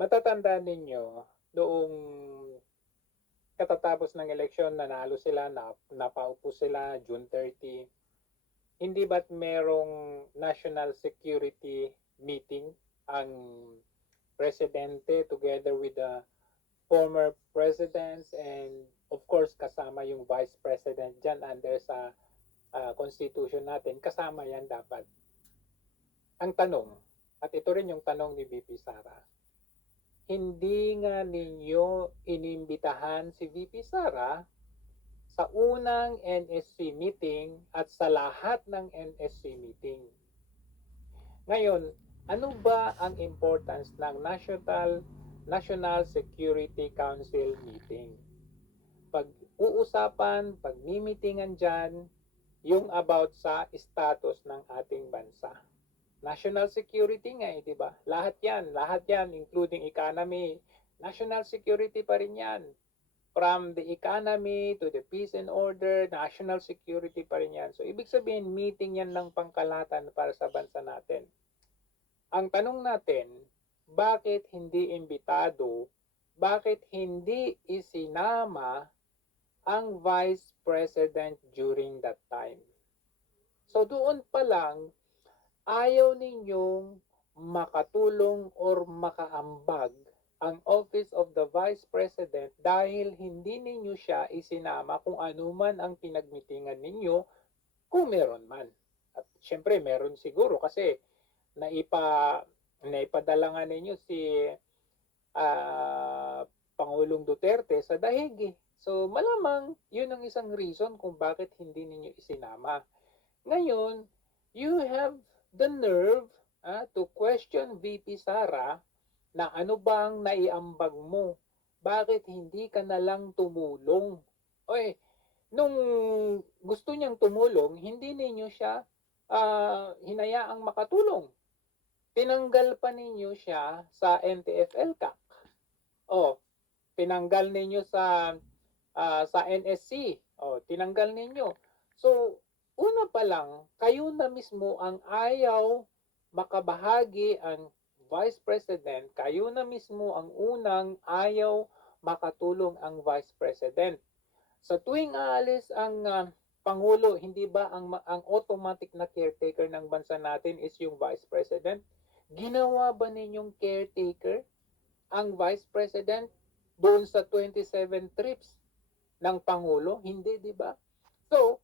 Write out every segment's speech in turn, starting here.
Matatandaan ninyo noong katatapos ng eleksyon, nanalo sila, napaupo sila, June 30. Hindi ba't merong national security meeting ang presidente together with the former presidents and of course kasama yung vice president dyan under sa constitution natin, kasama yan dapat. Ang tanong, at ito rin yung tanong ni VP Sara, hindi nga ninyo inimbitahan si VP Sara sa unang NSC meeting at sa lahat ng NSC meeting. Ngayon, ano ba ang importance ng National Security Council meeting? Pag-uusapan, pag-mimitingan dyan, yung about sa status ng ating bansa. National security nga eh, di ba? Lahat yan, including economy. National security pa rin yan. From the economy to the peace and order, national security pa rin yan. So, ibig sabihin, meeting yan ng pangkalahatan para sa bansa natin. Ang tanong natin, bakit hindi imbitado, bakit hindi isinama ang Vice President during that time? So, doon pa lang, ayaw ninyong makatulong or makaambag ang Office of the Vice President dahil hindi ninyo siya isinama kung ano man ang pinagmitingan ninyo, kung meron man. At syempre, meron siguro kasi naipadala nga ninyo si uh, Pangulong Duterte sa dahig eh. So malamang yun ang isang reason kung bakit hindi ninyo isinama. Ngayon, you have the nerve to question VP Sara na ano bang naiambag mo? Bakit hindi ka na lang tumulong? Oy, nung gusto niyang tumulong, hindi ninyo siya hinayaang makatulong. Tinanggal pa ninyo siya sa NTF-ELCAC. Oh, tinanggal ninyo sa NSC. Oh, tinanggal ninyo. So, una pa lang, kayo na mismo ang ayaw makabahagi ang Vice President, kayo na mismo ang unang ayaw makatulong ang Vice President. Sa tuwing aalis ang Pangulo, hindi ba ang automatic na caretaker ng bansa natin is yung Vice President? Ginawa ba ninyong caretaker ang Vice President doon sa 27 trips ng Pangulo? Hindi, di ba? So,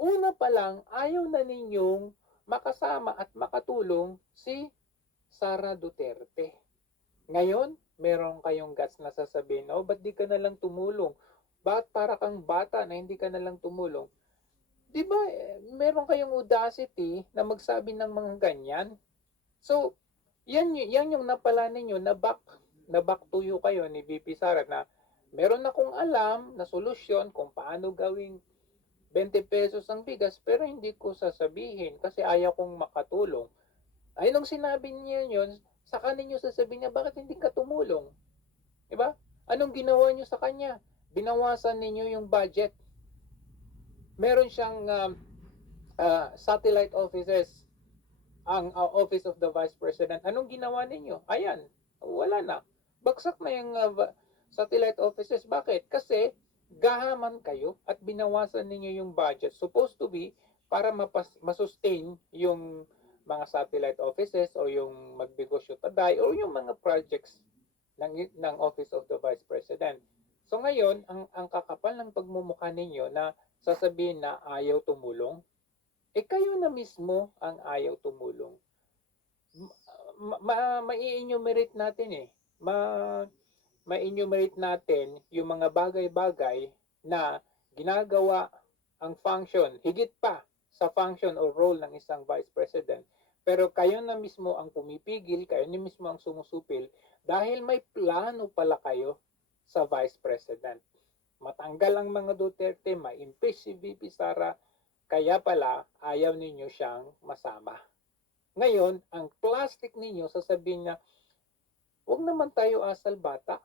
una pa lang, ayaw na ninyong makasama at makatulong si Sara Duterte. Ngayon, meron kayong guts na sasabihin, oh, ba't di ka na lang tumulong? Ba't para kang bata na hindi ka na lang tumulong? Di ba, meron kayong audacity na magsabi ng mga ganyan? So, yan yung napala ninyo na back to you kayo ni VP Sara na meron akong alam na solusyon kung paano gawing 20 pesos ang bigas pero hindi ko sasabihin kasi ayaw kong makatulong. Ay nung sinabi niya yun, saka ninyo sasabihin niya bakit hindi ka tumulong? Diba? Anong ginawa niyo sa kanya? Binawasan ninyo yung budget. Meron siyang satellite offices ang Office of the Vice President. Anong ginawa ninyo? Ayan, wala na. Bagsak na yung satellite offices. Bakit? Kasi gahaman kayo at binawasan ninyo yung budget. Supposed to be para masustain yung mga satellite offices o yung magnegosyo taday o yung mga projects ng Office of the Vice President. So ngayon, ang kakapal ng pagmumukha ninyo na sasabihin na ayaw tumulong, kayo na mismo ang ayaw tumulong. Ma-enumerate natin eh. Ma-enumerate natin yung mga bagay-bagay na ginagawa ang function, higit pa sa function o role ng isang Vice President. Pero kayo na mismo ang pumipigil, kayo na mismo ang sumusupil dahil may plano pala kayo sa Vice President. Matanggal ang mga Duterte, ma-impeach si VP Sara, kaya pala ayaw ninyo siyang masama. Ngayon, ang plastic ninyo, sasabihin niya, huwag naman tayo asal bata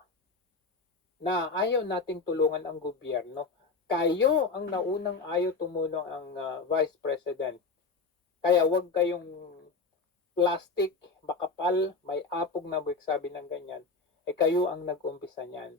na ayaw nating tulungan ang gobyerno. Kayo ang naunang ayaw tumulong ang Vice President. Kaya huwag kayong plastic, makapal, may apog na magsabi ng ganyan. kayo ang nag-umpisa niyan.